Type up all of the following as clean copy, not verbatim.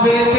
भावे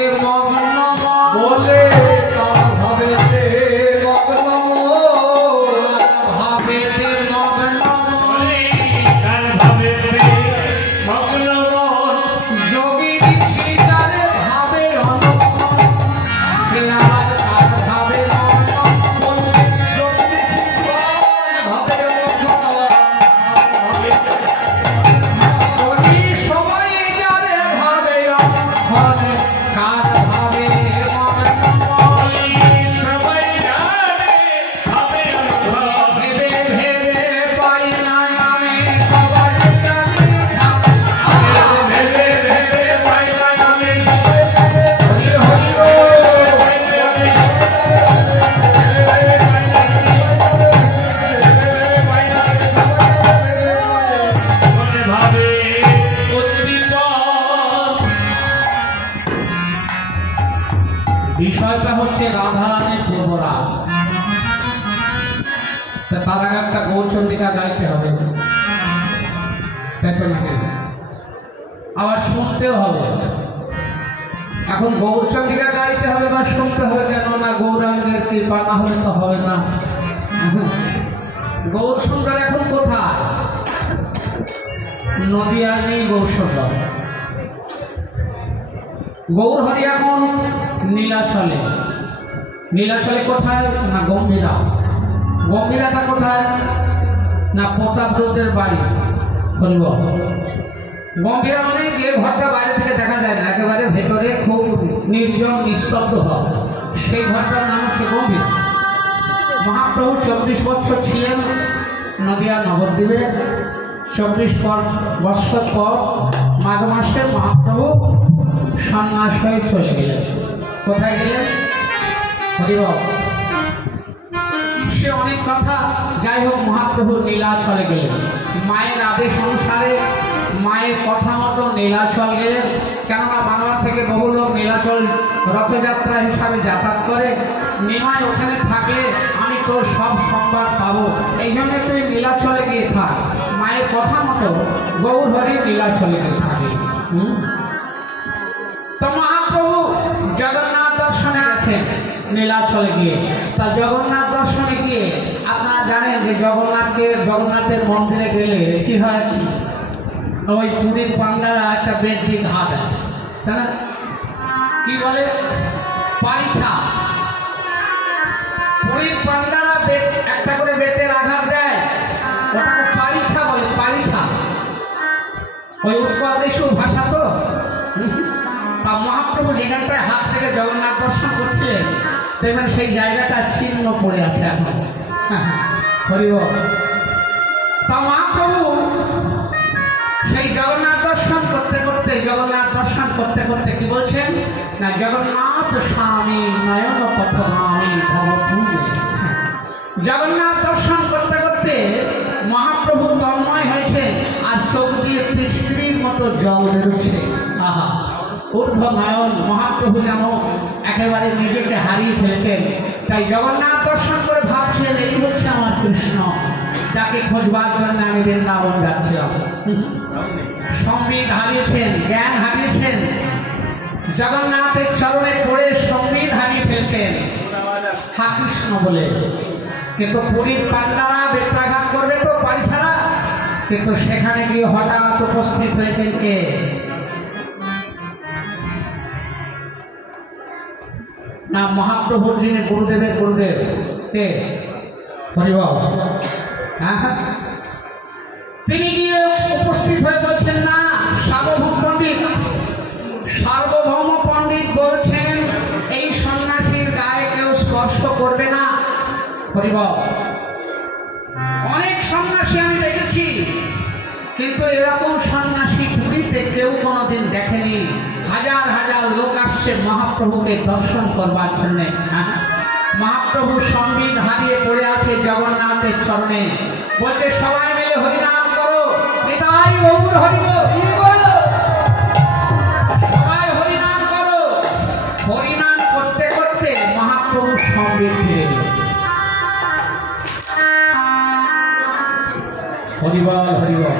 বিষয়টা হচ্ছে রাধারানীর পূর্বরাগ। তার আগে একটা গৌরচন্ডিকা গাইতে হবে, তাই তো নাকি? আবার শুনতেও হবে। এখন গৌরচন্ডিকা গাইতে হবে বা শুনতে হবে কেন? না গৌরাঙ্গের কৃপা না হলে তো হবে না। গৌর সুন্দর এখন কোথায়? নদিয়া নেই গৌর সুন্দর। গৌর হরি এখন নীলাচলে। নীলাচলে কোথায়? না গম্ভীরা। গম্ভীরাটা কোথায়? না প্রতাপরুদ্রের বাড়ি। বলব গম্ভীরা মানে যে ঘরটা বাইরে থেকে দেখা যায় না, একেবারে ভেতরে খুব নির্জন নিস্তব্ধ হয়, সেই ঘরটার নাম হচ্ছে গম্ভীরা। মহাপ্রভু 24 বছর ছিলেন নদিয়া নবদ্বীপে। 24 বছর পর মাঘ মাসে মহাপ্রভু সন্ন্যাস হয়ে চলে গেলেন। কোথায় গেলেন? হরিবল। সে অনেক কথা, যাই হোক মহাপ্রভু নীলাচলে গেলেন। মায়ের আদেশ অনুসারে, মায়ের কথা মতো নীলাচল গেলেন। কেননা বাংলা থেকে বহু লোক নীলাচল রথযাত্রা হিসাবে যাতায়াত করে। নিমাই ওখানে থাকলে আমি তোর সব সংবাদ পাবো, এই জন্য তুই নীলাচলে গিয়ে থাক। মায়ের কথা মতো গৌর হরি নীলাচলে গিয়ে থাকে। তো মহাপ্রভু জগন্নাথ দর্শনে গেছেন নীলাচলে গিয়ে। তা জগন্নাথ দর্শনে গিয়ে আপনারা জানেন যে জগন্নাথের মন্দিরে গেলে কি হয়? ওই পুরীর পান্ডারা একটা বেদ দিয়ে ঘা দেয়, তাই না? কি বলে? পারিছা। পুরীর পান্ডারা একটা করে বেতের আঘাত দেয়, ওটাকে পারিছা বলে। পারিছা ওই উৎপদেশীয় ভাষা তো। তা মহাপ্রভু যেখানটায় হাত থেকে জগন্নাথ দর্শন করছিলেন, দেখবেন সেই জায়গাটা চিহ্ন পড়ে আছে এখন। হরিবল। তা মহাপ্রভু সেই জগন্নাথ দর্শন করতে করতে কি বলছেন? না জগন্নাথ স্বামী নয়ন পথগামী ভবভূমে। জগন্নাথ দর্শন করতে করতে মহাপ্রভু তন্ময় হয়েছে, আর চোখ দিয়ে পৃথিবীর মতো জল বেরোচ্ছে। আহা, ঊর্ধ্ব নয়ন। মহাপ্রভু যেন একেবারে নিজেকে হারিয়ে ফেলেছেন। তাই জগন্নাথ দর্শন করে ভাবছেন, এই হচ্ছে আমার কৃষ্ণ, যাকে খোঁজবার জন্য আমি বৃন্দাবন যাচ্ছিলাম। সম্বিত হারিয়েছেন, জ্ঞান হারিয়েছেন, জগন্নাথের চরণে পড়ে সম্বিত হারিয়ে ফেলছেন হা কৃষ্ণ বলে। কিন্তু পুরীর পান্ডারা বেত্রাঘাত করবে তো পারিছাড়া, কিন্তু সেখানে গিয়ে হঠাৎ উপস্থিত হয়েছেন কে? না মহাপ্রভুর যিনি গুরুদেবের গুরুদেব কে? হরিবল। তিনি গিয়ে উপস্থিত হয়ে বলছেন, না সার্বভৌম পণ্ডিত বলছেন এই সন্ন্যাসীর গায়ে কেউ স্পর্শ করবে না। হরিবল। অনেক সন্ন্যাসী আমি দেখেছি, কিন্তু এরকম সন্ন্যাসী পুরীতে কেউ কোনোদিন দেখেনি। হাজার হাজার লোক আসছে মহাপ্রভুকে দর্শন করবার জন্য। মহাপ্রভু সম্বিত হারিয়ে পড়ে আছে জগন্নাথের চরণে, বলতে সবাই মিলে হরিনাম করো, নিতাই গৌর হরি বল। সবাই হরিনাম করো। হরিনাম করতে করতে মহাপ্রভু সম্বিত ফিরে এলো। হরিবল হরিবল।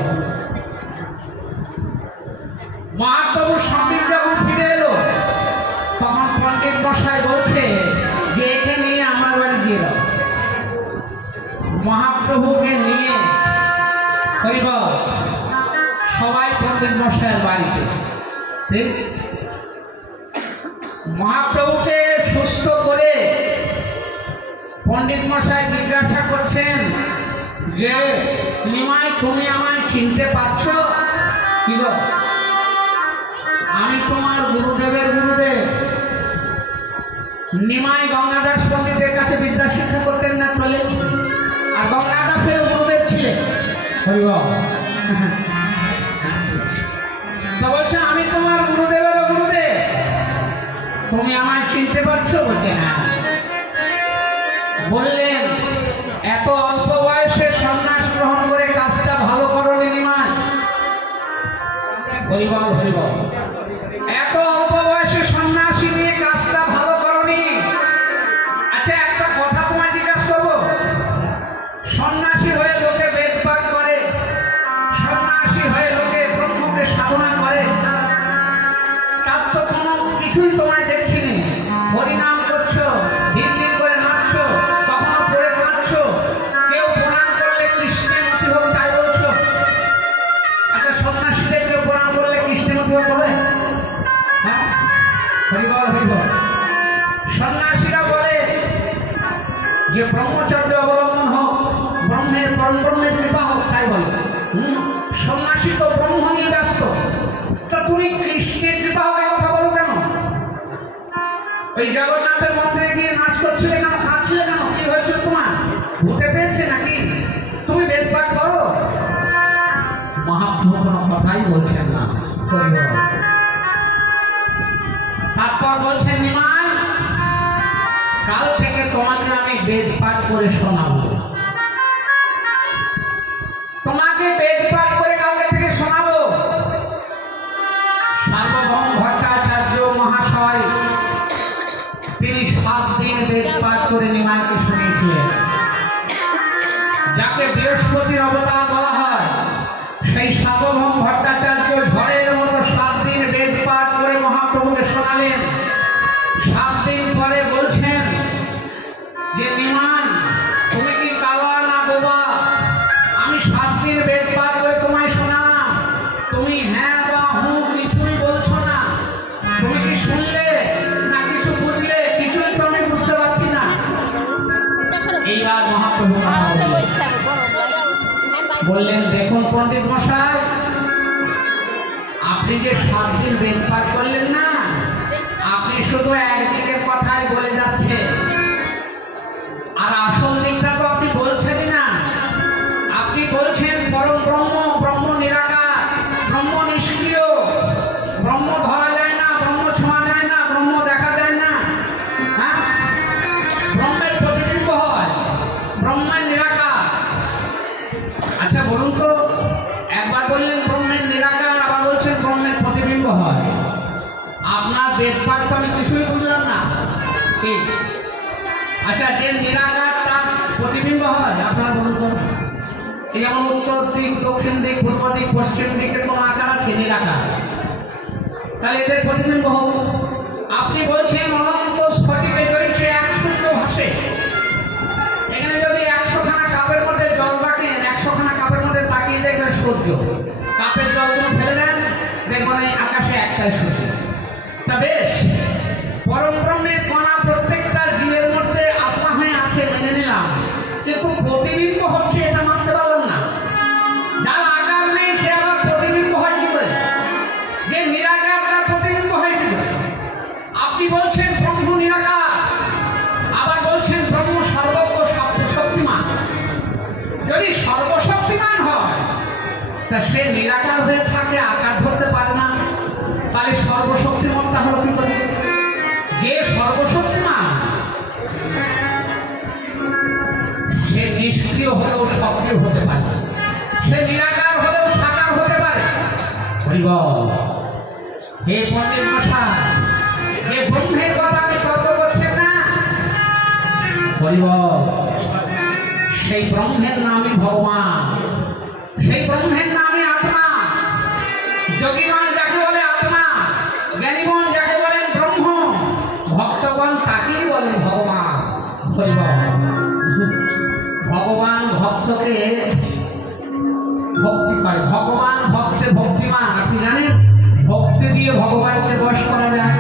মহাপ্রভু সম্বিত যখন ফিরে এলো, তখন পণ্ডিত মশাই বলছে যে একে নিয়ে আমার বাড়ি দিয়ে দাও। মহাপ্রভুকে নিয়ে হরিবল সবাই পণ্ডিত মশাইয়ের বাড়িতে। মহাপ্রভুকে সুস্থ করে পণ্ডিত মশাই জিজ্ঞাসা করছেন যে নিমাই, তুমি আমায় চিনতে পারছো? কি গো? আমি তোমার গুরুদেবের গুরুদেব। নিমাই গঙ্গাদাস পণ্ডিতের কাছে বিদ্যা শিক্ষা করতেন না বলে, আর গঙ্গাদাসের গুরুদেব ছিলেন। হরিবল। তো বলছে আমি তোমার গুরুদেবেরও গুরুদেব, তুমি আমায় চিনতে পারছো? বলছে হ্যাঁ। বললেন এত অল্প বয়সে সন্ন্যাস গ্রহণ করে কাজটা ভালো করোনি নিমাই। হরিবল হরিবল। এত অল্প বয়সে সন্ন্যাসী নিয়ে কাজটা ভালো করোনি। নিষ্ক্রিয় করে? হ্যাঁ, হরিবল হরিবল। সন্ন্যাসীরা বলে যে ব্রহ্মচর্য অবলম্বন হোক, ব্রহ্মের পরম ব্রহ্মের কৃপা হোক, তাই বলে। সন্ন্যাসী তো ব্রহ্ম নিয়ে ব্যস্ত, তো তুমি কৃষ্ণের কৃপা হবে কথা বলো কেন? ওই জগন্নাথের মন্দিরে গিয়ে নাচ করছিলে কেন, খাচ্ছিলে কেন? কি হয়েছিল তোমার? ভূতে পেয়েছে নাকি? তুমি বেদ পাঠ করো। মহাপ্রভু কোনো কথাই বলছেন না। তারপর বলছেন, নিমাই, কাল থেকে তোমাকে আমি বেদ পাঠ করে শোনাবো। তোমাকে বেদ পাঠ করে কালকে থেকে শোনাবো। সার্বভৌম ভট্টাচার্য মহাশয় তিনি 7 দিন বেদ পাঠ করে নিমাইকে শুনিয়েছিলেন। যাকে বৃহস্পতির অবতার বলা হয়, সেই সার্বভৌম ভট্টাচার্য ঝড়ের মতো 7 দিন বেদ পাঠ করে মহাপ্রভুকে শোনালেন। 7 দিন পরে বলছেন যে নিমাই, তুমি কি কালা না বোবা? আমি 7 দিন বেদ পাঠ করে তোমায় শোনালাম, তুমি হ্যাঁ বা হুঁ কিছুই বলছো না। তুমি কি শুনলে না কিছু বুঝলে? কিছুই তো আমি বুঝতে পারছি না। এইবার মহাপ্রভু বললেন, দেখুন পণ্ডিত মশাই, আপনি যে 7 দিন বেদ পাঠ করলেন না, আপনি শুধু একদিকের কথাই বলে যাচ্ছেন, আর আসল দিকটা তো আপনি বলছেনই না। আপনি বলছেন পরম ব্রহ্ম, ব্রহ্ম নিরাকার, ব্রহ্ম নিষ্ক্রিয়, ব্রহ্ম ধরা যায় না, ব্রহ্ম ছোঁয়া যায় না, ব্রহ্ম দেখা যায় না। হ্যাঁ, ব্রহ্মের প্রতিবিম্ব হয়, ব্রহ্মের নিরাকার। আচ্ছা বলুন তো, একবার বললেন ব্রহ্মের নিরাকার, আবার বলছেন ব্রহ্মের প্রতিবিম্ব হয়। আপনার বেদ পাঠ তো আমি কিছুই বুঝলাম না। কি? আচ্ছা, যে নিরাকার তার প্রতিবিম্ব হয়, আপনারা বলুন তো। যেমন উত্তর দিক, দক্ষিণ দিক, পূর্ব দিক, পশ্চিম দিকের কোনো আকার আছে নিরাকার, তাহলে এদের প্রতিবিম্ব হবে। আপনি বলছেন অনন্ত স্ফটিকে রয়েছে 100 ভাসে। এখানে যদি 100খানা কাপের মধ্যে জল রাখেন, 100খানা কাপের মধ্যে তাকিয়ে দেখবেন সূর্য। কাপের জলগুলো ফেলে দেন, দেখবেন এই আকাশে একটাই সূর্য। তা বেশ, পরম ব্রহ্মের কণা প্রত্যেকটা জীবের মধ্যে আত্মা হয়ে আছে, মেনে নিলাম, কিন্তু প্রতিবিম্ব হচ্ছে এটা মানতে পারলাম না। যার আকার নেই সে আবার প্রতিবিম্ব হয় কি করে? যে নিরাকার তার প্রতিবিম্ব হয় কি করে? আপনি বলছেন ব্রহ্ম নিরাকার, আবার বলছেন ব্রহ্ম সর্বজ্ঞ সর্বশক্তিমান। যদি সর্বশক্তিমান হয় তা সে নিরাকার হয়ে থাকে, আকার ধরতে পারে না, তাহলে সর্বশক্তিমানটা হলো কি করে? যে সর্বশক্তিমান সে নিষ্ক্রিয় হলেও সক্রিয় হতে পারে, সে নিরাকার হলেও সাকার হতে পারে। হরিবল। হে পণ্ডিত মশাই, যে ব্রহ্মের কথা আপনি তর্ক করছেন না, হরিবল, সেই ব্রহ্মের নামই ভগবান, সেই ব্রহ্মের নামই আত্মা। যোগীগণ যাকে বলে আত্মা, জ্ঞানীগণ যাকে বলেন ব্রহ্ম, ভক্তগণ তাকেই বলেন ভগবান। হরিবল। ভগবান ভক্তকে ভক্তি করে, ভগবান ভক্তে ভক্তিমান। আপনি জানেন ভক্তি দিয়ে ভগবানকে বশ করা যায়,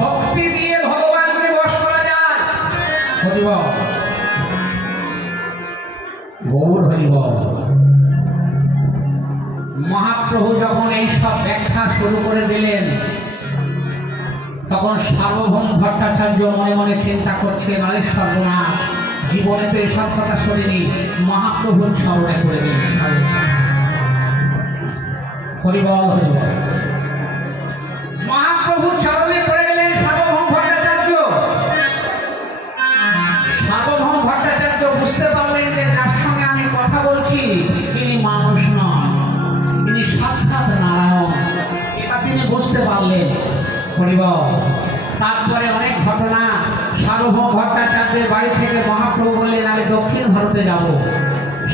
ভক্তি দিয়ে ভগবানকে বশ করা যায়। হরিবল, গৌর হরিবল। মহাপ্রভু যখন এই সব ব্যাখ্যা শুরু করে দিলেন, তখন সার্বভৌম ভট্টাচার্য মনে মনে চিন্তা করছেন, আরে সর্বনাশ, জীবনে তো এসব কথা শুনিনি, মহাপ্রভুর স্মরণে করে দিলেন। হরিবল হরিবল। মহাপ্রভুর চরণে পড়ে গেলেন সার্বভৌম ভট্টাচার্য। সার্বভৌম ভট্টাচার্য বুঝতে পারলেন যে যার সঙ্গে আমি কথা বলছি তিনি মানুষ নন, তিনি সাক্ষাৎ নারায়ণ, এটা তিনি বুঝতে পারলেন। হরিবল। তারপরে অনেক ঘটনা। সার্বভৌম ভট্টাচার্যের বাড়ি থেকে মহাপ্রভু বললেন, আমি দক্ষিণ ভারতে যাব।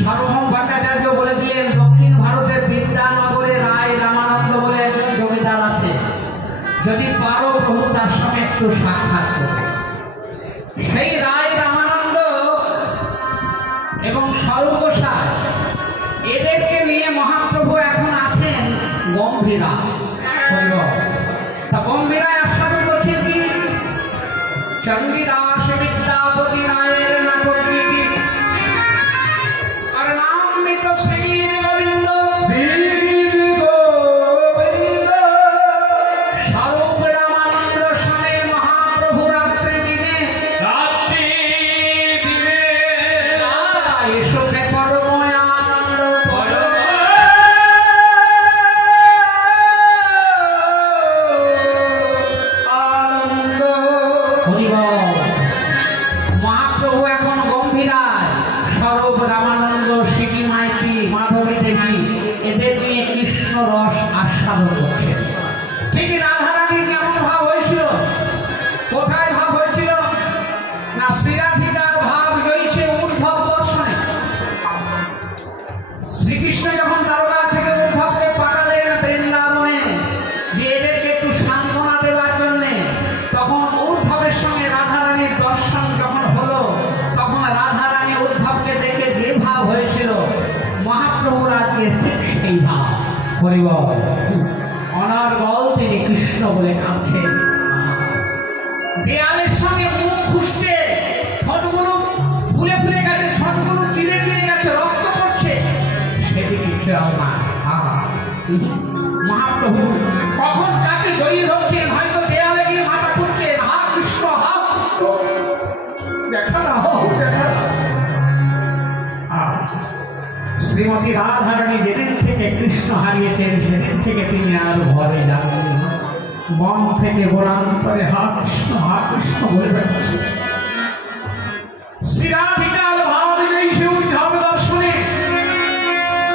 সার্বভৌম ভট্টাচার্য বলে দিলেন, দক্ষিণ ভারতের বিদ্যানগরে রায় রামানন্দ বলে একজন জমিদার আছে, যদি পারো প্রভু তার সঙ্গে একটু সাক্ষাৎ করো। সেই রায় রামানন্দ এবং স্বরূপ গোস্বামী এদেরকে নিয়ে মহাপ্রভু এখন আছেন গম্ভীরা। গম্ভীরা তা গম্ভীরায় আস্বাদন করছেন কি চন্দ্রদাস বিদ্যাপতি রায়ের নাটক নীতি আর নাম মৃত শ্রী গোবিন্দ স্বরূপ রামানন্দ স্বামী মহাপ্রভু রাত্রি দিনে সুখে পরময় আনন্দ মহাপ্রভু এখন গম্ভীরায় স্বরূপ রামানন্দ সিটি মাইতি মাধবী দেবী এদের নিয়ে কৃষ্ণ রস আস্বাদন করছে। ঠিক রাধারানীর কেমন ভাব হয়েছিল? কোথায় ভাব হয়েছিল না শ্রীরাধিকার ভাব হয়েছে উদ্ধব দর্শনে। শ্রীকৃষ্ণ যখন দ্বারকা থেকে উদ্ধবকে পাঠালেন বৃন্দাবনে যে এদেরকে একটু সান্ত্বনা দেওয়ার জন্যে, তখন উদ্ধবের সঙ্গে রাধারানীর দর্শন যখন হলো তখন রাধারানী উদ্ধবকে দেখে যে ভাব হয়েছিল মহাপ্রভুর আজকে ঠিক সেই ভাব। হরিবল অনর্গল তিনি কৃষ্ণ বলে কাঁদছেন। দেয়ালের সঙ্গে মুখ খুঁজছে, ঠোঁটগুলো ফুলে ফুলে গেছে, ঠোঁটগুলো চিড়ে চিড়ে গেছে, রক্ত পড়ছে, সেদিকে খেয়াল না। মহাপ্রভু কখন কাকে জড়িয়ে ধরছেন, হয়তো দেয়ালে গিয়ে মাথা খুঁজছেন, হা কৃষ্ণ হা কৃষ্ণ, দেখা না দেখা না। শ্রীমতী রাধারানী যেদিন থেকে কৃষ্ণ হারিয়েছেন সেদিন থেকে তিনি আর ঘরে যাননি, মন থেকে বরান্তরে হা কৃষ্ণ বলে বেড়াচ্ছে। শ্রীরাধিকার ভাব নেই সে উদ্ধব দর্শনে,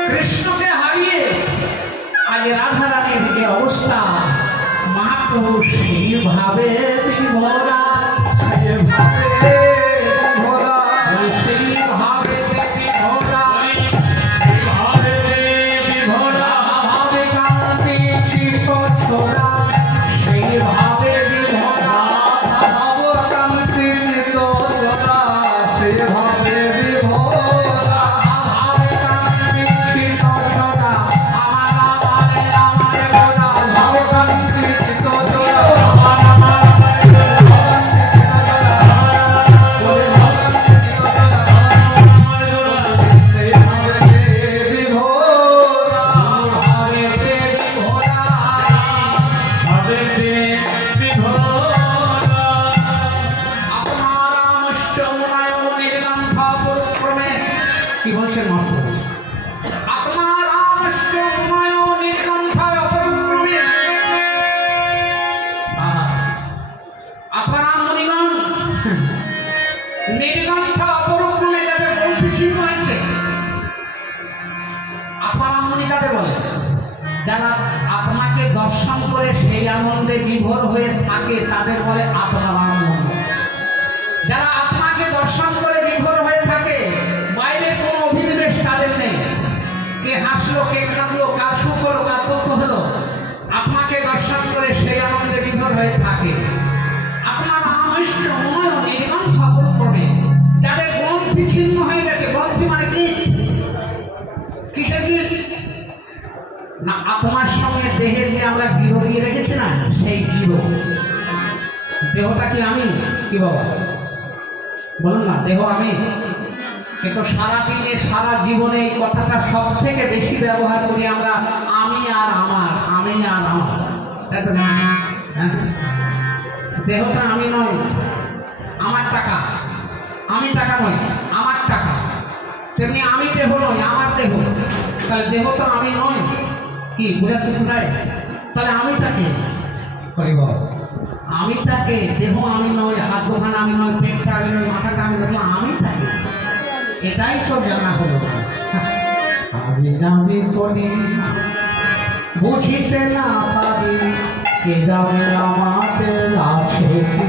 কৃষ্ণকে হারিয়ে আজ রাধারানীর যে অবস্থা, মহাপ্রভু সেইভাবে বিভোরা যারা আত্মাকে দর্শন করে সেই আনন্দে বিভোর হয়ে থাকে তাদের বলে আত্মারামমণি। যারা আত্মাকে দর্শন করে বিভোর হয়ে থাকে, বাইরে কোনো অভিনিবেশ তাদের নেই, কে হাসলো কে কাঁদলো, কার সুখ হলো কার দুঃখ হলো, আত্মাকে দর্শন করে সেই আনন্দে বিভোর হয়ে থাকে। আপনার আমষ্ট ময় নির্গন্থ পরিক্রমে যাদের গ্রন্থি ছিন্ন হয়ে গেছে, গ্রন্থি মানে কি, কিসের কি না, আত্মার সঙ্গে দেহের যে আমরা গৃহ দিয়ে রেখেছি না, সেই গৃহ দেহটা কি আমি কি বাবা বলুন না, দেহ আমি। কিন্তু সারাদিনে সারা জীবনে এই কথাটা সব থেকে বেশি ব্যবহার করি আমরা, আমি আর আমার, আমি আর আমার, তাই তো না? হ্যাঁ, দেহটা আমি নয়, আমার টাকা, আমি টাকা নয়, আমার টাকা। তেমনি আমি দেহ নয়, আমার দেহ। তাহলে দেহ তো আমি নয়, কি বোঝাচ্ছে কোথায়? তাহলে আমি তাকে আমি তাকে, দেহ আমি নয়, হাত দোকান আমি নয়, পেটটা আমি নয়, মাথাটা আমি নয়, আমি তাকে। এটাই তো জানা হলো। আমি দাবি করি বুঝিতে না পারি, কে যাবে আমাদের আছে কি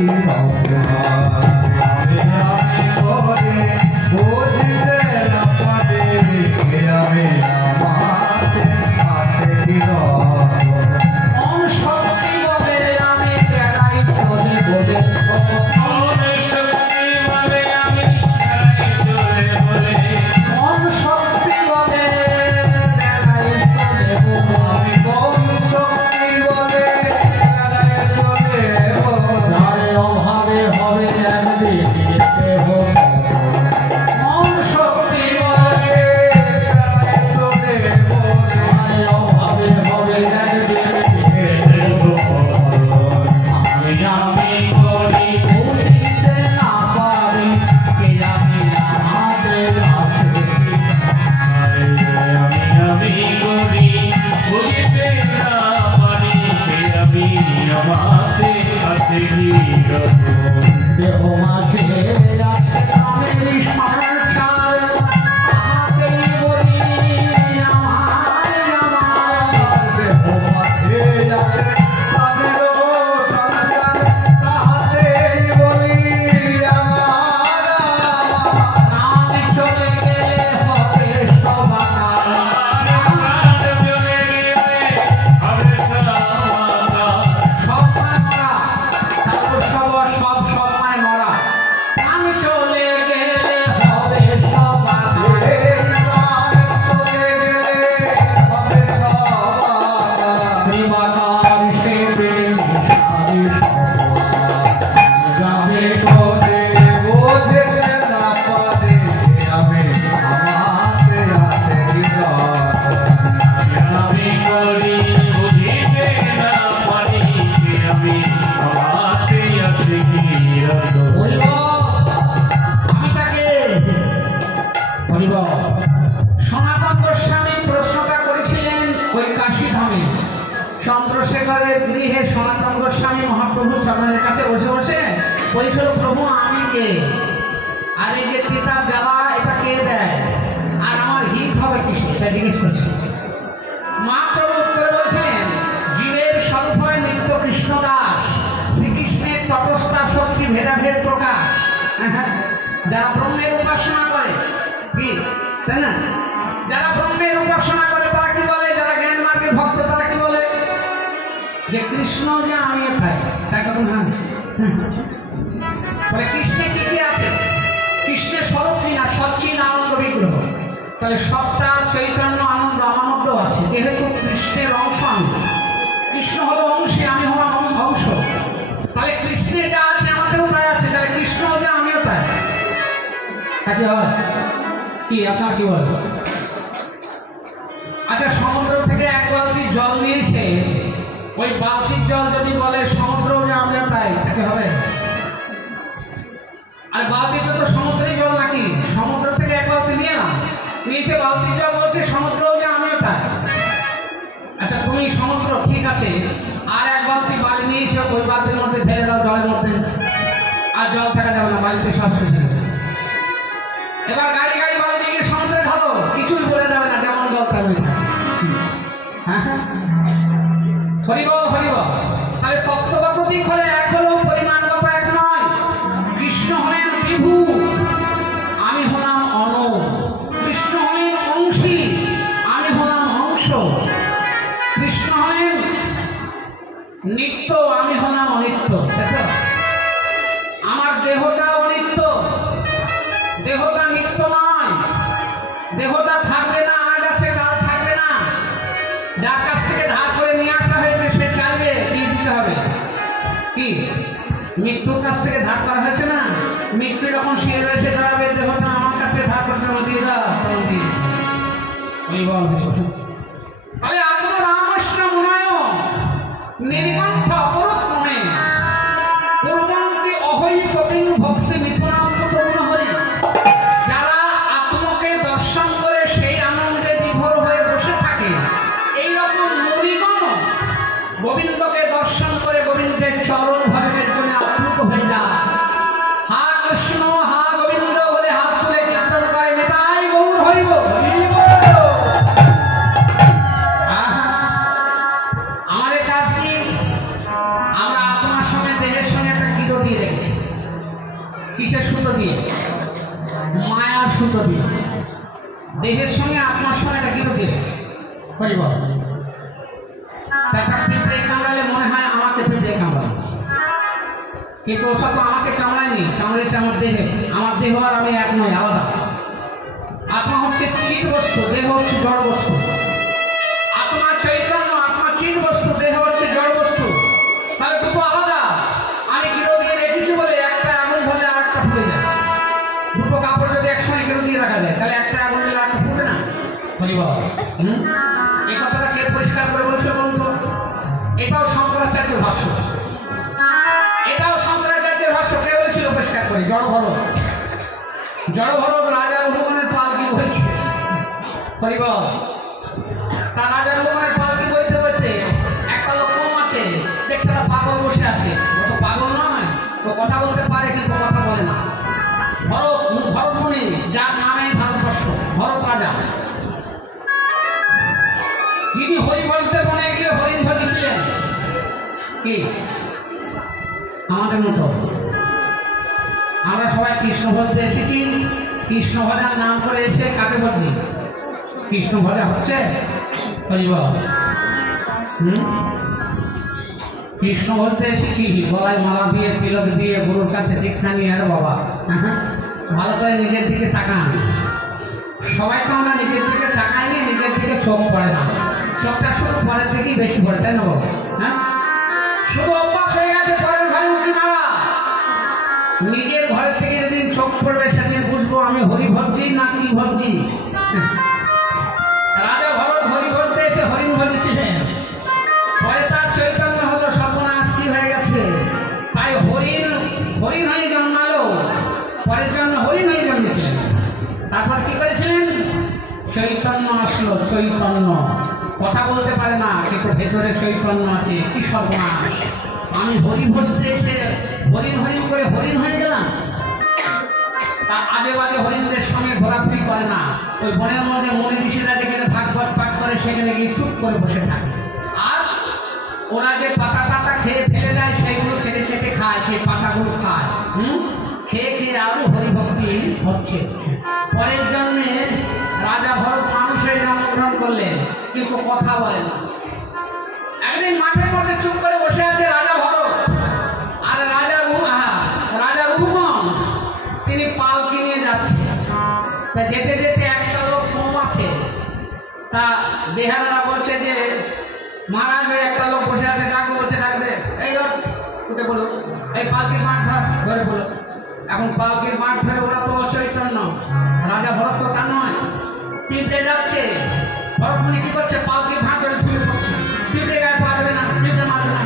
শক্তি চন্দ্রশেখরের গৃহে সনাতন গোস্বামী মহাপ্রভু চরণের কাছে বসে বসে বলছিল, প্রভু আমি কে, আর এই যে তিতার জ্বালা এটা কে দেয়, আর আমার হিত হবে কিসে, এটা জিজ্ঞেস করছে। মহাপ্রভু উত্তর বলছেন, জীবের স্বরূপ হয় নিত্য কৃষ্ণ দাস, শ্রীকৃষ্ণের তটস্থা শক্তি ভেদাভেদ প্রকাশ। যারা ব্রহ্মের উপাসনা করে, কি তাই না, যারা ব্রহ্মের উপাসনা করে তারা কি বলে, যারা জ্ঞান মার্গের ভক্ত তারা কি বলে, যে কৃষ্ণ যে আমি পাই, তাই কখন হয় বলে কৃষ্ণে কি কি আছে, কৃষ্ণের স্বরূপ কি না, সচ্চিন আনন্দ বিগ্রহ, তাহলে সবটা চৈতন্য আনন্দ আমার মধ্যেও আছে, যেহেতু কৃষ্ণের অংশ আমি, কৃষ্ণ হলো অংশে, আমি হলাম অংশ, তাহলে কৃষ্ণে যা আছে আমাদেরও তাই আছে, তাহলে কৃষ্ণ যা আমিও তাই, তাকে হয় কি, আপনার কি বল। আচ্ছা, সমুদ্র থেকে এক বালতি জল নিয়েছে, ওই বালতির জল যদি বলে সমুদ্র যে আমিও তাই, তাকে হবে। আর বালতিটা তো সমুদ্রের জল নাকি, সমুদ্র থেকে এক বালতি নিয়েছে বালতির জল, বলছে সমুদ্র যে আমিও তাই। আচ্ছা তুমি সমুদ্র, ঠিক আছে, আর এক বালতি বালি নিয়েছে, ওই বালতির মধ্যে ফেলে দাও জলের মধ্যে, আর জল থাকা যাবে না, বালিতে সব শুষে যাবে। এবার গাড়ি গাড়ি বালি নিয়ে গিয়ে সমুদ্রে ঢালো, কিছুই বলে যাবে না, যেমন জল থাকবে। হ্যাঁ, হরিবল হরিবল। তাহলে তত্ত্বগত দিক হলে এক হলেও পরিমাণগত এক নয়। কৃষ্ণ হলেন বিভু, আমি হলাম অন, কৃষ্ণ হলেন অংশী, আমি হলাম অংশ, কৃষ্ণ হলেন নিত্য, আমি হলাম অনিত্য। আমার দেহটা অনিত্য, দেহটা নিত্য নয়, দেহটা থাকবে না, আমার কাছে কাল থাকবে না, যার কাছ থেকে ধার করে নিয়ে আসা হয়েছে সে চাইবে কি দিতে হবে, কি মৃত্যুর কাছ থেকে ধার করা হয়েছে না, মৃত্যু যখন সে এসে দাঁড়াবে, দেহটা আমার কাছে ধার করতে দিয়ে দাও, তাহলে আত্ম রামকৃষ্ণ মনায় নির্গন্থ পরক্রমে পূর্বন্তি অহৈ কবিন ভক্তি মিথুনান্ত তরুণ হরি। যারা আত্মকে দর্শন করে সেই আনন্দে বিভোর হয়ে বসে থাকে, এইরকম মুনিগণ গোবিন্দকে দর্শন করে গোবিন্দের চরণ ভজনের জন্য আপ্লুত হয়ে যায়। হা কৃষ্ণ হা গোবিন্দ বলে হাত তুলে কীর্তন করে, নেতাই গৌর হরিব। আমাদের কাজ কি, আমরা আত্মার সঙ্গে দেহের সঙ্গে একটা গিরো দিয়ে রেখেছি, কিসের সুতো দিয়ে, মায়ার সুতো দিয়ে, দেহের সঙ্গে আত্মার সঙ্গে একটা গিরো দিয়ে হরিব। একটা পিঁপড়ে কামড়ালে মনে হয় আমাকে পিঁপড়ে কামড়ায়, কিন্তু ওসব তো আমাকে কামড়ায়নি, কামড়েছে আমার দেহে, আমার দেহ আর আমি এক নয়, আলাদা। আত্মা হচ্ছে চিৎ বস্তু, দেহ হচ্ছে জড় বস্তু। আত্মা চৈতন্য, আত্মা চিৎ বস্তু, দেহ হচ্ছে জড় বস্তু, তাহলে দুটো আলাদা। আমি গিরো দিয়ে রেখেছি বলে একটা আগুন ধরলে আর একটা ফুটে যায়, দুটো কাপড় যদি একসঙ্গে গিরো দিয়ে রাখা যায়, তাহলে একটা আগুন দিলে একটা ফুটে না, হরিবল। এই কথাটা কে পরিষ্কার করে বলছে বলুন তো? এটাও শঙ্করাচার্যের ভাষ্য, এটাও শঙ্করাচার্যের ভাষ্য। কে বলেছিল পরিষ্কার করে? জড়ভরত। জড়ভরত রাজা রঘুগণের পালকি বইছে, হরিবল। তার রাজা রঘুগণের পালকি বইতে বইতে একটা লোক কম আছে, দেখছে না পাগল বসে আছে, ও তো পাগল নয়, ও কথা বলতে পারে কিন্তু কথা বলে না। ভরত মুনি, যার নামে ভারতবর্ষ, ভরত রাজা, যিনি হরি বলতে মনে গিয়ে হরিণ ভজিছিলেন, কি আমাদের মতো আমরা সবাই কৃষ্ণ বলতে এসেছি, কৃষ্ণ ভজার নাম করে এসে কাকে বলবি, কৃষ্ণ ভজা হচ্ছে হরিবল। কৃষ্ণ বলতে এসেছি, গলায় মালা দিয়ে তিলক দিয়ে গুরুর কাছে দীক্ষা নিয়ে, আর বাবা ভালো করে নিজের দিকে তাকান। সবাই তো আমরা নিজের দিকে তাকাইনি, নিজের দিকে চোখ পড়ে না, চোখটা শুধু পরের দিকেই বেশি পড়ে, তাই না বাবা? হ্যাঁ, শুধু অভ্যাস হয়ে গেছে পরের ঘরে উঠি মারা। নিজের ঘরের থেকে যেদিন চোখ পড়বে সেদিন বুঝবো আমি হরি ভক্তি না কি ভক্তি। রাজা ভরত হরি ভরতে এসে হরিণ ভজিছিলেন, পরে তার চৈতন্য হলো সর্বনাশ কি হয়ে গেছে, তাই হরিণ হয়ে জন্মালো, পরের জন্য হরিণ হয়ে জন্মেছিলেন। তারপর কি করেছিলেন? চৈতন্য আসলো, চৈতন্য কথা বলতে পারে না, কিন্তু ভেতরে চৈতন্য আছে। কি সর্বনাশ! আমি হরি ভজতে এসে হরিণ হরিণ করে হরিণ হয়ে গেলাম। তা আজে বাজে হরিণদের সঙ্গে ঘোরাঘুরি করে না। ওই বনের মধ্যে মনে ঋষিরা যেখানে ভাগবত পাঠ করে সেখানে গিয়ে চুপ করে বসে থাকে। আর ওরা যে পাতা টাতা খেয়ে ফেলে দেয় সেইগুলো ছেড়ে ছেটে খায়, সেই পাতাগুলো খায়। খেয়ে খেয়ে আরো হরিভক্তি হচ্ছে। পরের জন্মে রাজা ভরত মানুষের জন্মগ্রহণ করলেন, কিন্তু কথা বলে না। একদিন মাঠের মধ্যে চুপ করে বসে আছে রাজা ভরত, আর রাজা রুহমন তিনি পালকি নিয়ে যাচ্ছে। তা যেতে যেতে একটা লোক কম আছে, তা বেহারারা বলছে যে মহারাজ ওই একটা লোক বসে আছে, ডাকবো বলছে, ডাকবে। এই লোক উঠে বলো, এই পালকির মাঠ ধরে বলো। এখন পালকির মাঠ ধরে ওরা তো অচৈতন্য, রাজা ভরত তো তা নয়, পিঁপড়ে যাচ্ছে। ভরতমণি কি করছে? পালকির মাঠ ধরে ঝুলে পড়ছে। পিঁপড়ে গায়ে পারবে না, পিঁপড়ে মারবে না।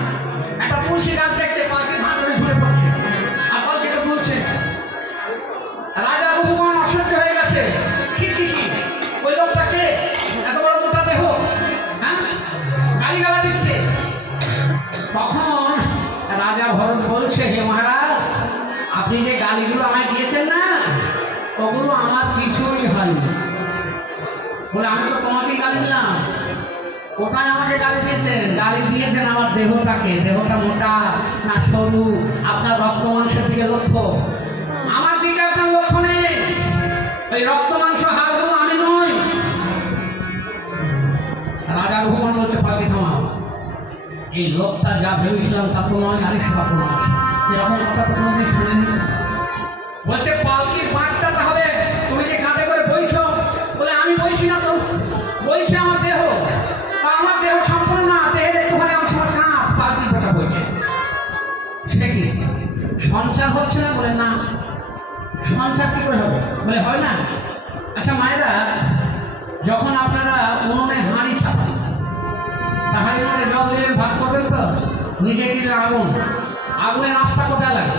একটা তুলসী গাছ দেখছে, পালকির মাঠ ধরে ঝুলে পড়ছে, আর পালকিটা তুলছে। রাজা রঘুমান অসহ্য হয়ে গেছে। ঠিক ঠিক ওই লোকটাকে এত বড় মোটা দেহ, হ্যাঁ, গালিগালা দিচ্ছে। তখন রাজা ভরত বলছে, হে মহারাজ, আপনি যে গালিগুলো আমায় দিয়েছেন না, ওগুলো আমার কিছুই হয়নি। বলে, আমি তো তোমাকেই গালি দিলাম। কোথায় আমাকে গালি দিয়েছেন? গালি দিয়েছেন আমার দেহটাকে। দেহটা মোটা না সরু? আপনার রক্ত মাংসের দিকে লক্ষ্য, আমার দিকে আপনার লক্ষ্য নেই। ওই রক্ত মাংস হাড়গুলো আমি নই। রাজা রঘুমান বলছে, পাখি থামাও, এই লোকটা যা ভেবেছিলাম তা তো নয়, আরে সর্বনাশ, এরকম কথা তো কোনোদিন শুনিনি। বলছে, পালকির মাঠটা তাহলে তুমি যে কাঁধে করে বইছো? বলে, আমি বইছি না তো, বইছে আমার দেহ। তা আমার দেহ সম্পূর্ণ না, দেহের একটুখানি আমার সময় কাঁধ, পালকির কথা বলছে। সেটা কি সঞ্চার হচ্ছে না? বলে, না। সঞ্চার কি করে হবে? বলে, হয় না। আচ্ছা মায়েরা, যখন আপনারা উনুনে হাঁড়ি ছাপান, তা হাঁড়ির মধ্যে জল দিলে ভাত করবেন তো, নিজে দিলে আগুন, আগুনের আস্থা কোথায় লাগে?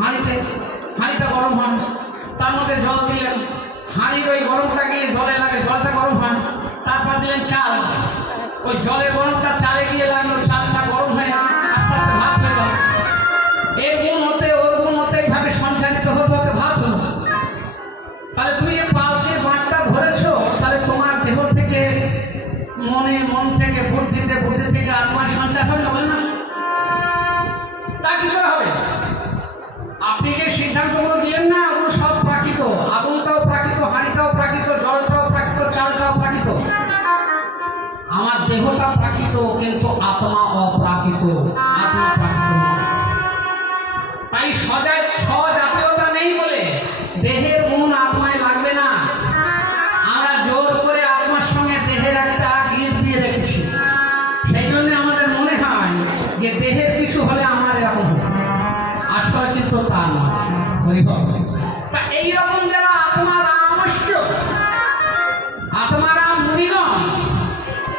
হাঁড়িতে। হাঁড়িটা গরম হয়, তার মধ্যে জল দিলেন, হাঁড়ির ওই গরমটা গিয়ে জলে লাগে, জলটা গরম হয়। তারপর দিলেন চাল, ওই জলের গরমটা চালে গিয়ে লাগলো, চালটা গরম হয়ে আস্তে আস্তে ভাত হয়ে গেল। এর গুণ হতে ওর গুণ হতে এইভাবে সঞ্চালিত হতে হতে ভাত হলো। তাহলে তুমি যে পালকির মাঠটা ধরেছো, তাহলে তোমার দেহ থেকে মন থেকে বুদ্ধি থেকে আত্মার সঞ্চার হবে না? বলে না। তা কি করে হবে? আপনি যে সিদ্ধান্তগুলো দিলেন না, ওগুলো সব প্রাকৃত। আগুনটাও প্রাকৃত, হাঁড়িটাও প্রাকৃত, জলটাও প্রাকৃত, চালটাও প্রাকৃত। আমার দেহটা প্রাকৃত, কিন্তু আত্মা অপ্রাকৃত। আত্মা প্রাকৃত নয়। তাই স্বজাতীয়তা নেই বলে দেহের মন আত্মায় লাগবে না। আমরা জোর করে আত্মার সঙ্গে দেহের একটা গিট দিয়ে রেখেছি। সেই জন্য আমাদের মনে হয় যে দেহের কিছু হলে আমার এরকম হবে, আসলে কিন্তু তা নয়। তা এইরকম যারা আত্মারামস্য, আত্মারাম মুনিগণ,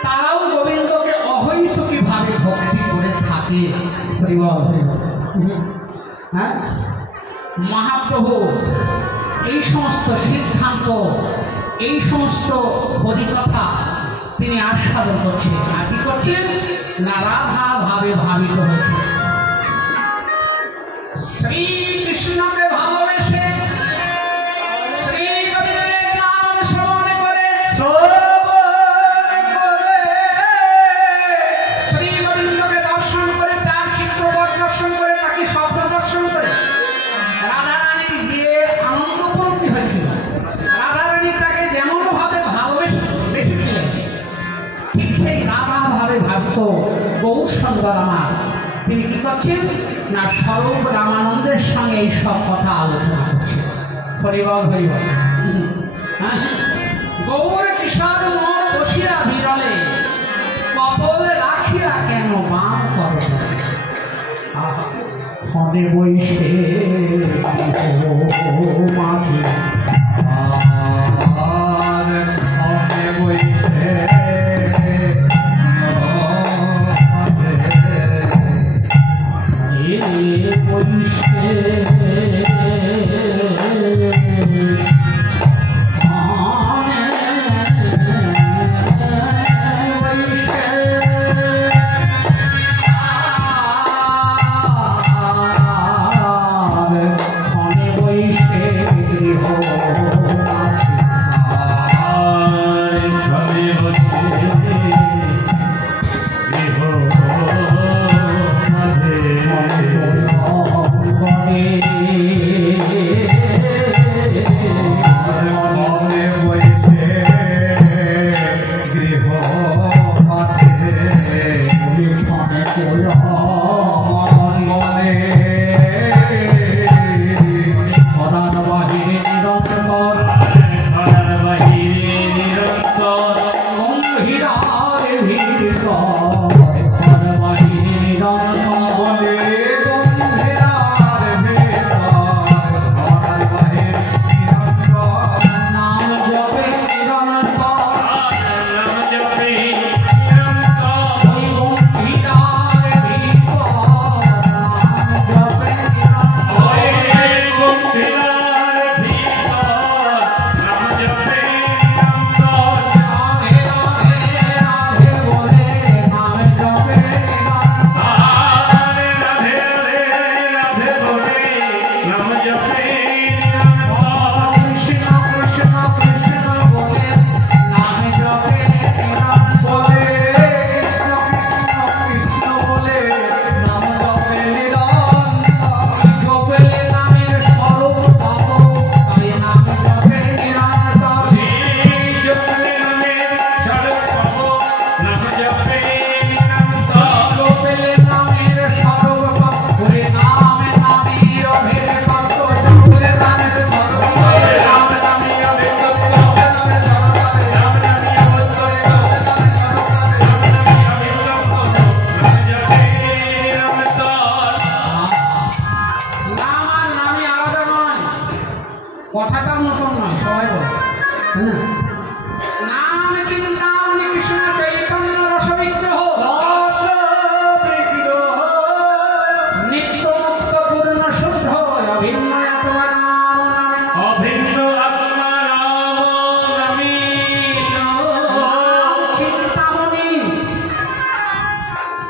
তারাও গোবিন্দকে অহৈতুকী ভাবে ভক্তি করে থাকে। হরিবল হরিবল। হ্যাঁ, মহাপ্রভু এই সমস্ত সিদ্ধান্ত, এই সমস্ত হরিকথা তিনি আস্বাদন করছেন। আর কি করছেন না? রাধা ভাবে ভাবিত হয়েছে। শ্রীকৃষ্ণকে ভালোবেসে শ্রী গোবিন্দের নাম শ্রবণ করে, শ্রী গোবিন্দকে দর্শন করে, তার চিত্রপট দর্শন করে, তাকে স্বপ্ন দর্শন করে রাধারানী গিয়ে আনন্দ উপলব্ধি হয়েছিল। রাধারানী তাকে যেমন ভাবে ভালোবেসেছিলেন, ঠিক সেই রাধা ভাবে ভাবিত গৌর সুন্দর আমার। তিনি কি করছেন না? স্বরূপ রামানন্দের সঙ্গে এই সব কথা আলোচনা করছেন। হরিবল হরিবল। হ্যাঁ, গৌর কিশোর মন বসিয়া বিরলে, কপল রাখিয়া কেন বাম করো, হবে বৈশে মাঝে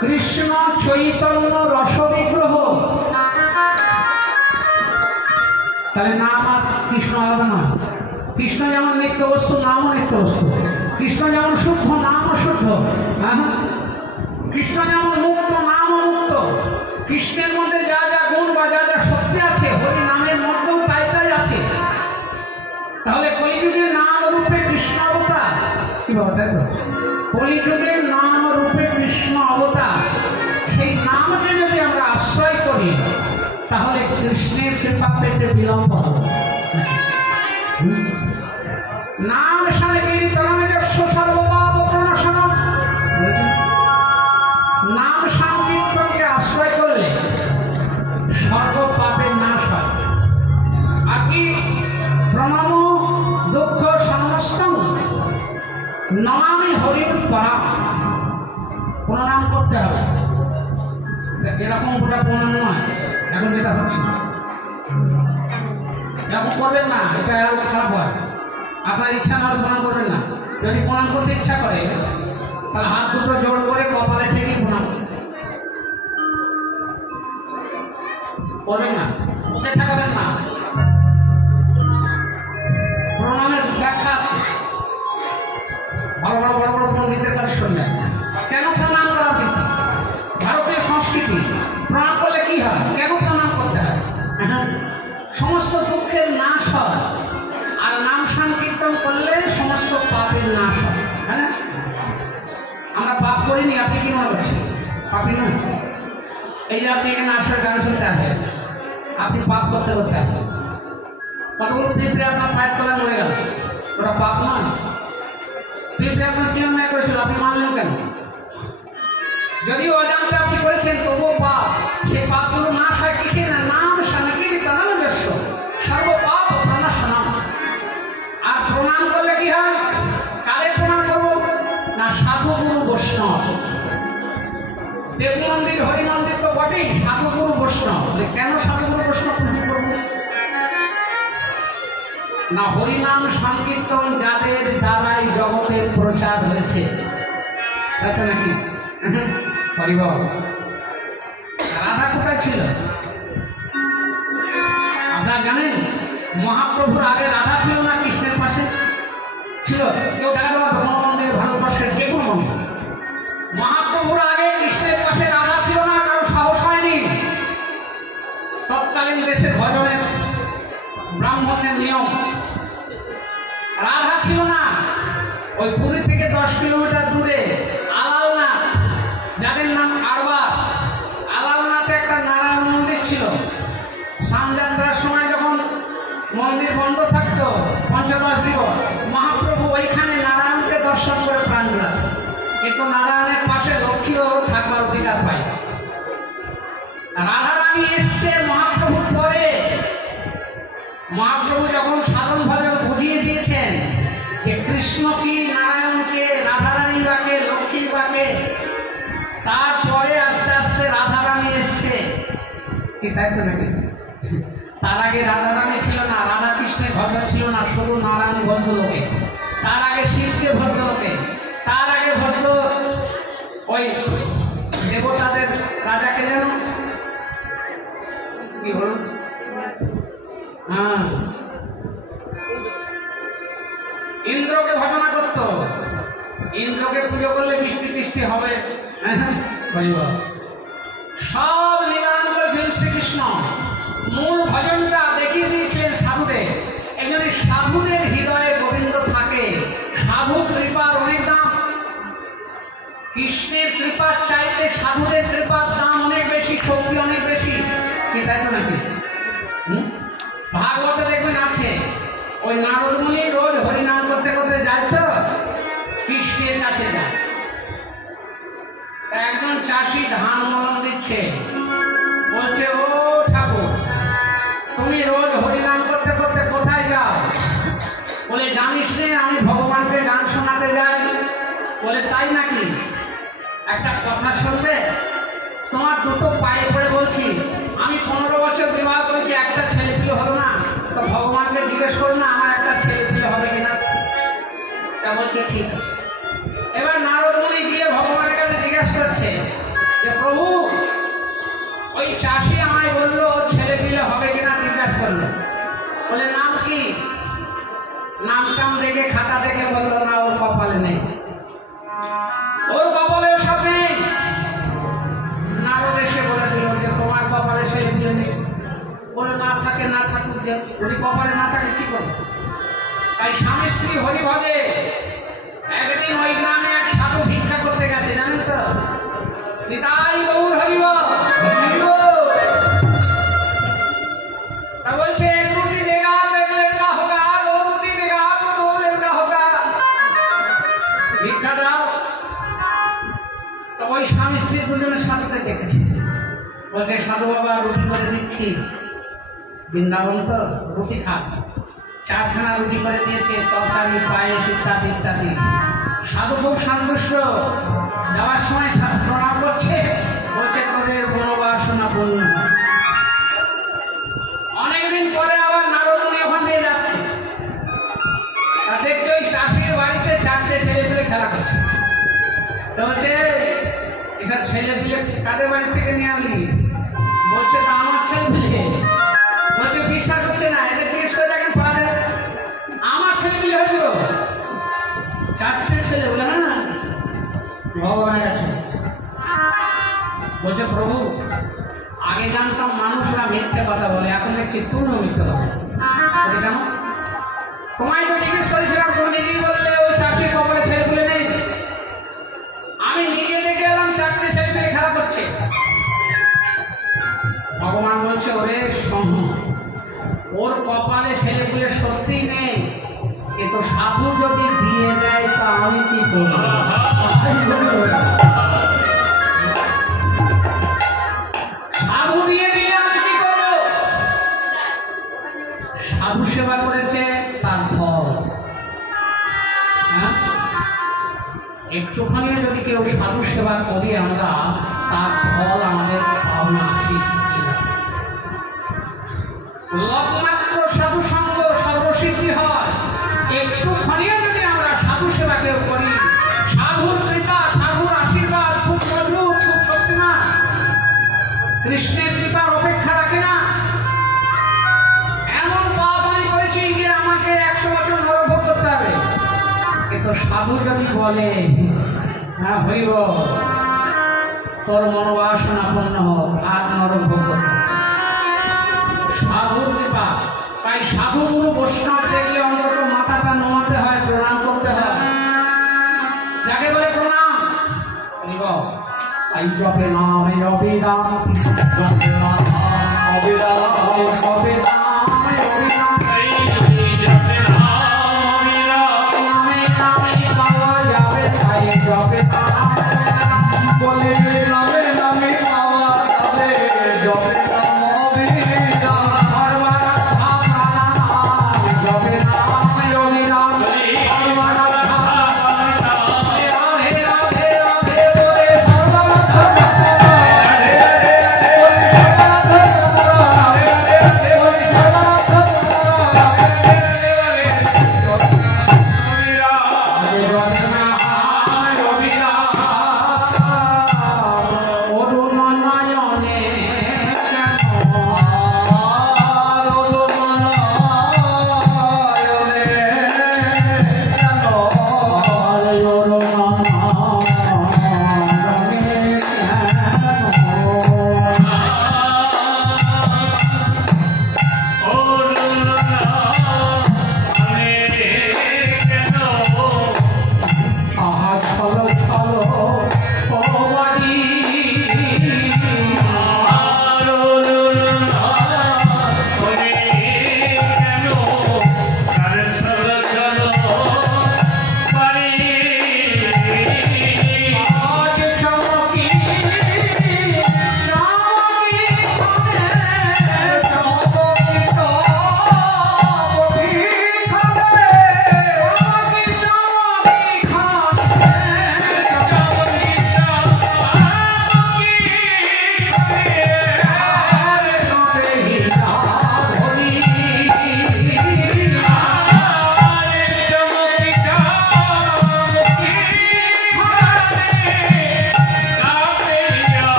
কৃষ্ণ চৈতন্য রসবিগ্রহ। তাহলে নাম আর কৃষ্ণ আলাদা নয়। কৃষ্ণ যেমন নিত্য বস্তু, নামও নিত্য বস্তু। কৃষ্ণ যেমন শুদ্ধ, নামও শুদ্ধ। হ্যাঁ, কৃষ্ণ যেমন মুক্ত, নামও মুক্ত। কৃষ্ণের মধ্যে যা যা গুণ বা যা যা শক্তি আছে, হরি নামের মধ্যেও তাই তাই আছে। তাহলে কলিযুগের নাম রূপে কৃষ্ণ অবতার, কি বাবা তাই তো? কলিযুগের নাম রূপে কৃষ্ণ অবতার। সেই নামকে যদি আমরা আশ্রয় করি তাহলে কৃষ্ণের কৃপা পেতে বিলম্ব হবে। নাম সারে সর্বপাপ প্রণাশনম। নাম সংকীর্তনকে আশ্রয় করলে সর্বপাপের নাশ হয়। আর কি প্রণাম দুঃখ সমস্ত নমামি হরির পরা। প্রণাম করতে হবে, এরকম গোটা প্রণাম নয় এখন যেটা হচ্ছে। এরকম করবেন না, এটা আরো খারাপ হয়। আপনার ইচ্ছা না হলে প্রণাম করবেন না। যদি প্রণাম করতে ইচ্ছা করে তাহলে হাত দুটো জোড় করে কপালে ঠেকে প্রণাম করবেন না, মুখে ঠেকাবেন না। প্রণামের ব্যাখ্যা আছে, বড় বড় বড় বড় পণ্ডিতের কাছে শুনবেন। কেন প্রণাম করা উচিত? ভারতীয় সংস্কৃতি। প্রণাম করলে কি হয়? কেন প্রণাম করতে হয়? সমস্ত দুঃখের নাশ হয়, আর নাম সংকীর্তন করলে সমস্ত পাপের নাশ হয়। হ্যাঁ, আমরা পাপ করিনি, আপনি কি মনে করছেন? পাপই নয়। এই যে আপনি এখানে আসার গান শুনতে আসেন, আপনি পাপ করতে করতে আসেন। কতগুলো পিঁপড়ে আপনার পায়ের তলায় মরে গেল, ওটা পাপ নয়? পিঁপড়ে আপনার কি অন্যায় করেছিল, আপনি মানলেন কেন? যদিও অজান্তে আপনি করেছেন তবুও পাপ। সেই পাপগুলো নাশ হয় কিসে? না নাম সংকীর্তন সর্বপাপ প্রণাশনম। আর প্রণাম করলে কি হয়? কারে প্রণাম করবো? না সাধু গুরু বৈষ্ণব। দেব মন্দির হরি মন্দির তো বটেই, সাধু গুরু বৈষ্ণব। কেন সাধু গুরু বৈষ্ণব প্রণাম করবো? না হরিনাম সংকীর্তন যাদের দ্বারাই জগতের প্রচার হয়েছে, তাতে নাকি হরিবল। রাধা কোথায় ছিল আপনারা জানেন? মহাপ্রভুর আগে রাধা ছিল না, কৃষ্ণের পাশে ছিল। কেউ দেখা গেল মন্দির ভারতবর্ষের যে কোনো মন্দির, মহাপ্রভুর আগে কৃষ্ণের পাশে রাধা ছিল না, কারো সাহস হয়নি। তৎকালীন দেশের ভজনের ব্রাহ্মণের নিয়ম, রাধা ছিল না। ওই পুরী থেকে 10 কিলোমিটার দূরে আলালনাথ, যাদের নাম আরবা, পঞ্চদশ দিবস মহাপ্রভু ওইখানে নারায়ণকে দর্শন করে প্রাণ জোড়াতে, কিন্তু নারায়ণের পাশে লক্ষ্মীও থাকবার অধিকার পায়। রাধারানী এসছে মহাপ্রভুর পরে। মহাপ্রভু যখন সাধন ভজন বুঝিয়ে দিয়েছেন যে কৃষ্ণ কি, নারায়ণকে, রাধারানী বাকে, লক্ষ্মী বাকে, তারপরে আস্তে আস্তে রাধারানী এসছে। কি তাই তো নাকি? তার আগে রাধারানী ছিল না, রাধা কৃষ্ণের ভজন ছিল না, শুধু নারায়ণ ভজত লোকে। তার আগে শিবকে ভজত লোকে, তার আগে ভজত ওই দেবতাদের রাজাকে যেন কি বলুন, হ্যাঁ ইন্দ্রকে ভজনা করতো। ইন্দ্রকে পুজো করলে বৃষ্টি টিষ্টি হবে, সব নিবারণ করেছেন শ্রীকৃষ্ণ। মূল ভজনটা দেখিয়ে দিয়েছেন সাধুদের। এই জন্য সাধুদের হৃদয়ে গোবিন্দ থাকে। সাধু কৃপার অনেক দাম। কৃষ্ণের কৃপার চাইতে সাধুদের কৃপার দাম অনেক বেশি, শক্তি অনেক বেশি। কি তাই তো নাকি? ভাগবতে দেখবেন আছে, ওই নারদ মুনি রোজ হরিনাম করতে করতে যায় তো কৃষ্ণের কাছে যায়। একজন চাষি ধান মলন দিচ্ছে, বলছে ও ঠাকুর তুমি রোজ হরিনাম করতে করতে কোথায় যাও? বলে জানিস রে আমি ভগবানকে গান শোনাতে যাই। বলে তাই নাকি? একটা কথা শুনবে? তোমার দুটো পায়ে পড়ে বলছি, আমি 15 বছর বিবাহ করেছি, একটা ছেলে পিলে হলো না, তো ভগবানকে জিজ্ঞেস করো না আমার একটা ছেলে পিলে হবে কিনা। তা বলছে ঠিক আছে। এবার নারদ মুনি গিয়ে ভগবানের কাছে জিজ্ঞেস করছে যে প্রভু ওই চাষি আমায় বললো ওর ছেলে পিলে হবে কিনা, জিজ্ঞাসা করলো। বলে নাম কি? নাম টাম দেখে খাতা দেখে বললো না ওর কপালে নেই, ওর কপালে সব নেই। নারদ এসে বলে দিল যে তোমার কপালে ছেলে পিলে নেই। বলে না থাকে না থাকুক, যদি কপালে না থাকে কি করবো? তাই স্বামী স্ত্রী হরি ভজে। একদিন ওই গ্রামে এক সাধু ভিক্ষা করতে গেছে, জানেন তো? নিতাই গৌর হরিব। তা বলছে এক রুটি দেগা তো এক লড়কা হোগা, দো রুটি দেগা তো দো লড়কা হোগা, ভিক্ষা দাও। তো ওই স্বামী স্ত্রী দুজনের সাথে দেখেছে, বলছে সাধু বাবা রুটি করে দিচ্ছি, বৃন্দাবন তো রুটি খা। 4খানা রুটি করে দিয়েছে, তরকারি, পায়েস ইত্যাদি ইত্যাদি। সাধু খুব সন্তুষ্ট। যাওয়ার সময় প্রণাম করছে, বলছে তোদের বনবাসনা পূর্ণ। অনেকদিন পরে আবার নারদ মুনি ওখান দিয়ে যাচ্ছে, তা দেখছে ওই চাষির বাড়িতে 4টে ছেলে পেলে খেলা করছে। তো বলছে এসব ছেলে পেলে কাদের বাড়ি থেকে নিয়ে আনলি? বলছে তা আমার ছেলে পেলে। বলছে বিশ্বাস হচ্ছে না, এদের জিজ্ঞেস করে দেখেন পারে আমার ছেলে পেলে হইল 4টে ছেলে। বলে হ্যাঁ ভগবানের আছে। বলছে প্রভু আগে জানতাম মানুষরা মিথ্যে কথা বলে, এখন দেখছি তুমিও মিথ্যে কথা বলে। কেন? তোমায় তো জিজ্ঞেস করেছিলাম, তুমি নিজেই বললে ওই চাষির কপালে ছেলে পেলে নেই। আমি নিজে দেখে এলাম 4টে ছেলে পেলে খেলা করছে। ভগবান বলছে ওরে ওর কপালে ছেলে পেলে সত্যি নেই, কিন্তু সাধু যদি দিয়ে দেয় তা আমি কি করব? সাধু দিয়ে দিলে আমি কি করব? সাধু সেবা করেছে তার ফল। হ্যাঁ, একটুখানি যদি কেউ সাধু সেবা করি আমরা, তার ফল আমাদের পাওনা উচিত। লবমাত্র সাধু সঙ্গ সর্বসিদ্ধি হয়। একটুখানিও যদি আমরা সাধু সেবা কেউ করি, সাধুর কৃপা, সাধুর আশীর্বাদ খুব মজবুত, খুব শক্তিমান। কৃষ্ণের কৃপার অপেক্ষা রাখে না। এমন পাপ আমি করেছি যে আমাকে 100 বছর নরভোগ করতে হবে, কিন্তু সাধু যদি বলে হ্যাঁ হইব, তোর মনোবাসনা পূর্ণ হোক, আর নরভোগ করতে। সাধুর কৃপা। তাই সাধু গুরু বৈষ্ণব দেখলে অন্তত মাথাটা নোয়াতে হয়, প্রণাম করতে হয়। যাকে বলে প্রণাম তাই জপে নাম অবিরাম, জপে নাম অবিরাম, অবিরাম অবিরাম, জপে নাম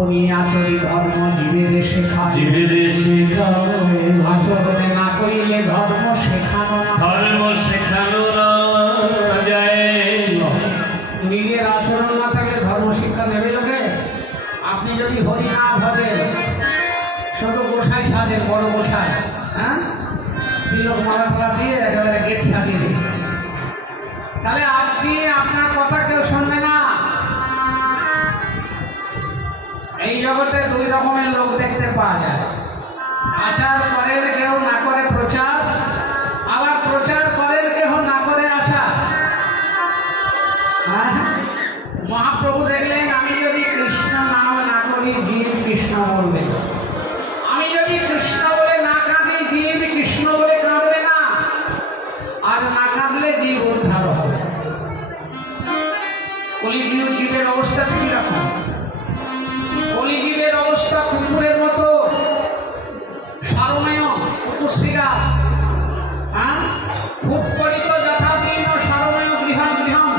আপনি আচরি ধর্ম জীবের শেখায়, আচরণে না করিলে ধর্ম শেখানো না যায়। নিজের আচরণ না থাকলে ধর্ম শিক্ষা নেবে লোকে। আপনি যদি হরি না ভজেন, ছোট গোসাই সাজেন, বড় গোসাই, হ্যাঁ, তিলক মালা দিয়ে একেবারে গেট সাজিয়ে দিন, তাহলে আপনি আপনার কথা কেউ শুনবে না। এই জগতে দুই রকমের লোক দেখতে পাওয়া যায়, আচার করেন কেউ, না করে প্রচার, আবার প্রচার করেন কেউ, না করে আচার। মহাপ্রভু দেখলেন আমি যদি কৃষ্ণ নাম না করি জীব কৃষ্ণ বলবে, আমি যদি কৃষ্ণ বলে না কাঁদি জীব কৃষ্ণ বলে কাঁদবে না, আর না কাঁদলে জীব উদ্ধার হবে। কলিযুগ জীবের অবস্থা কি রকম? কলিযুগের অবস্থা কুকুরের মতো সারমেয় উপশ্রীরা, হ্যাঁ, উৎপরিত যথাদিন সারমেয় গৃহম গৃহম,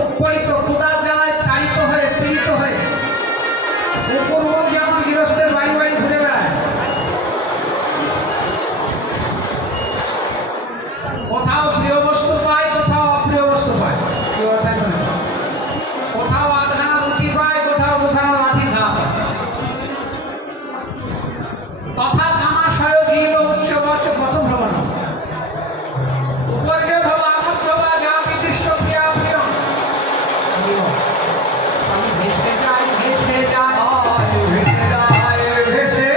উৎপরিত কুদার জ্বালায় তাড়িত হয়ে পীড়িত হয়ে কুকুর যেমন গৃহস্থের বাড়ি বাড়ি ঘুরে বেড়ায়, কোথাও প্রিয় বস্তু পায়, কোথাও অপ্রিয় বস্তু পায়, কোথাও আধা রুটি পায়, কোথাও কোথাও লাঠি ঘা পায়। তথা তামাশয় জীব উচ্চ বচ কত ভ্রমণ উপর্য ধবা আমত্রবা যা বিশিষ্ট প্রিয়া প্রিয়। আমি ভেসে যাই ভেসে যাই ভেসে যাই ভেসে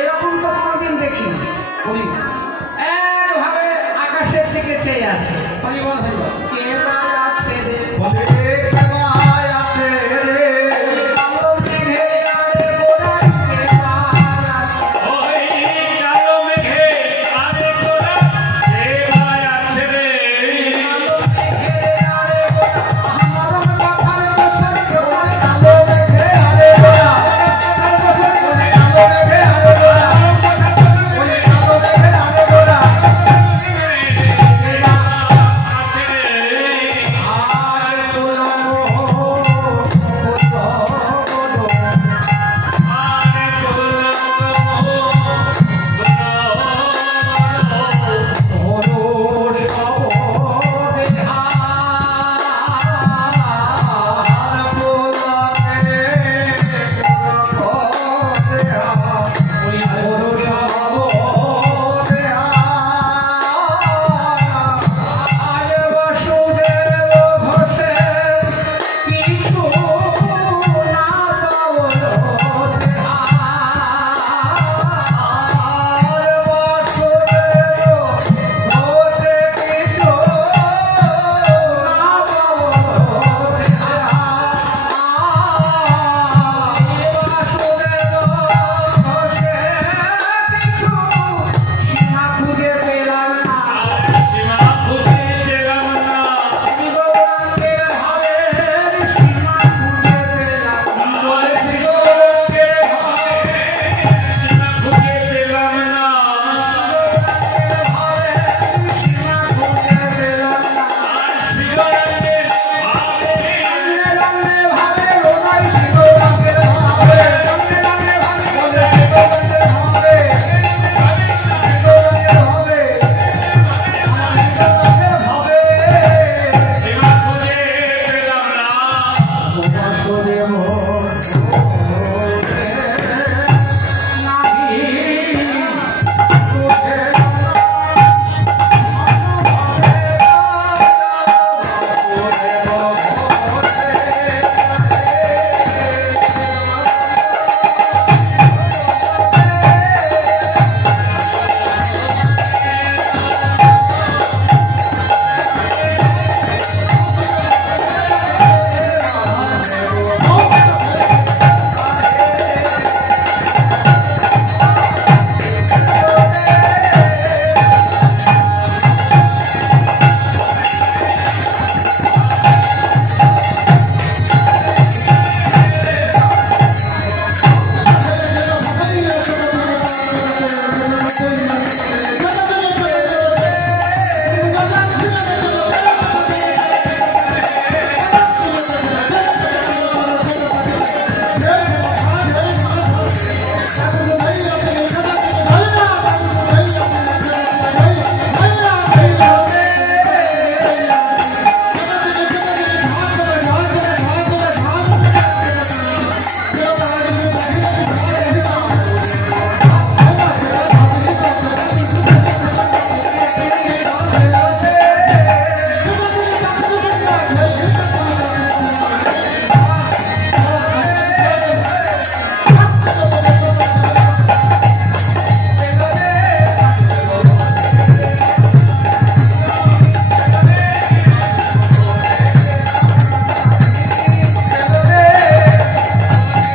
এরকম তো কোনোদিন দেখিনি। একভাবে আকাশের দিকে চেয়ে আছে, হরিবল হইল কে